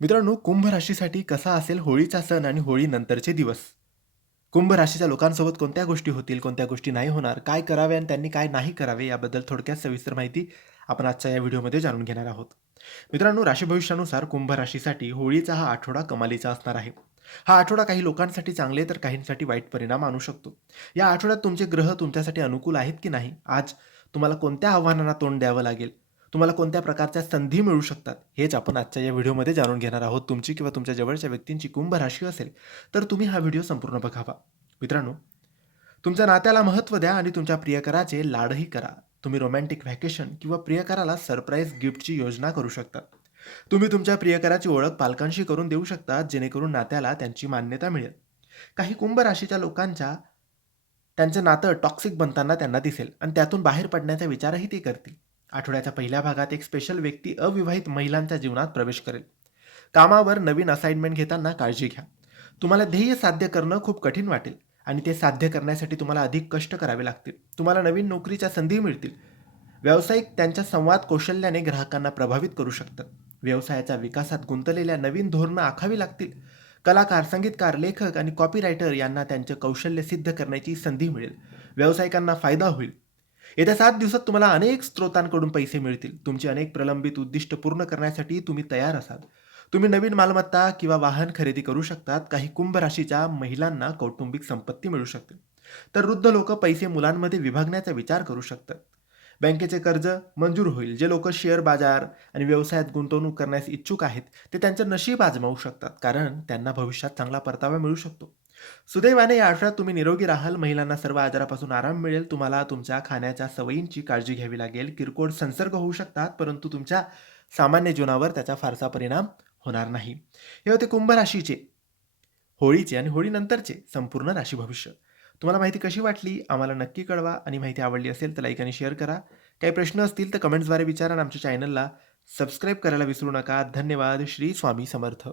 मित्रांनो कुंभ राशीसाठी कसा असेल होळीचा सण आणि होळी नंतरचे दिवस? कुंभ राशीच्या लोकांसोबत कोणत्या गोष्टी होतील कोणत्या गोष्टी नाही होणार काय करावे आणि त्यांनी काय नाही करावे याबद्दल थोडक्यात सविस्तर माहिती आपण आजच्या या व्हिडिओमध्ये जाणून घेणार आहोत. मित्रांनो राशी भविष्यानुसार कुंभ राशीसाठी होळीचा हा आठवडा कमालीचा असणार आहे. हा आठवडा काही लोकांसाठी चांगले तर काहींसाठी वाईट परिणाम आणू शकतो. या आठवड्यात तुमचे ग्रह तुमच्यासाठी अनुकूल आहेत की नाही? आज तुम्हाला कोणत्या आव्हानांना तोंड द्यावं लागेल? तुम्हाला कोणत्या प्रकारच्या संधी मिळू शकतात हेच आपण आजच्या या व्हिडिओमध्ये जाणून घेणार आहोत. तुमची किंवा तुमच्या जवळच्या व्यक्तींची कुंभ राशी असेल तर तुम्ही हा व्हिडिओ संपूर्ण बघावा मित्रांनो तुमच्या नात्याला महत्त्व द्या आणि तुमच्या प्रियकराचे लाडही करा. तुम्ही रोमॅन्टिक व्हॅकेशन किंवा प्रियकराला सरप्राईज गिफ्टची योजना करू शकता. तुम्ही तुमच्या प्रियकराची ओळख पालकांशी करून देऊ शकता जेणेकरून नात्याला त्यांची मान्यता मिळेल. काही कुंभ राशीच्या लोकांच्या त्यांचं नातं टॉक्सिक बनताना त्यांना दिसेल आणि त्यातून बाहेर पडण्याचा विचारही ते करतील. आठवड्याच्या पहिल्या भागात एक स्पेशल व्यक्ती अविवाहित महिलांच्या जीवनात प्रवेश करेल. कामावर नवीन असाइनमेंट घेताना काळजी घ्या. तुम्हाला ध्येय साध्य करणं खूप कठीण वाटेल आणि ते साध्य करण्यासाठी तुम्हाला अधिक कष्ट करावे लागतील. तुम्हाला नवीन नोकरीच्या संधी मिळतील. व्यावसायिक त्यांच्या संवाद कौशल्याने ग्राहकांना प्रभावित करू शकतात व्यवसायाच्या विकासात गुंतलेल्या नवीन धोरणं आखावी लागतील. कलाकार संगीतकार लेखक आणि कॉपीरायटर यांना त्यांचे कौशल्य सिद्ध करण्याची संधी मिळेल. व्यावसायिकांना फायदा होईल. येत्या सात दिवसात तुम्हाला अनेक स्रोतांकडून पैसे मिळतील. तुमची अनेक प्रलंबित उद्दिष्ट पूर्ण करण्यासाठी तुम्ही तयार असाल. तुम्ही नवीन मालमत्ता किंवा वाहन खरेदी करू शकतात. काही कुंभ राशीच्या महिलांना कौटुंबिक संपत्ती मिळू शकते. तर वृद्ध लोक पैसे मुलांमध्ये विभागण्याचा विचार करू शकतात. बँकेचे कर्ज मंजूर होईल. जे लोक शेअर बाजार आणि व्यवसायात गुंतवणूक करण्यास इच्छुक आहेत ते त्यांचं नशीब आजमावू शकतात. कारण त्यांना भविष्यात चांगला परतावा मिळू शकतो. सुदैवाने या आठवड्यात तुम्ही निरोगी राहाल. महिलांना सर्व आजारापासून आराम मिळेल. तुम्हाला तुमच्या खाण्याच्या सवयींची काळजी घ्यावी लागेल. किरकोळ संसर्ग होऊ शकतात परंतु तुमच्या सामान्य जीवनावर त्याचा फारसा परिणाम होणार नाही. हे होते कुंभ राशीचे होळीचे आणि होळीनंतरचे संपूर्ण राशी भविष्य. तुम्हाला माहिती कशी वाटली? आम्हाला नक्की कळवा. आणि माहिती आवडली असेल तर लाईक आणि शेअर करा. काही प्रश्न असतील तर कमेंट्सद्वारे विचारा आणि आमच्या चॅनलला सबस्क्राईब करायला विसरू नका. धन्यवाद. श्री स्वामी समर्थ.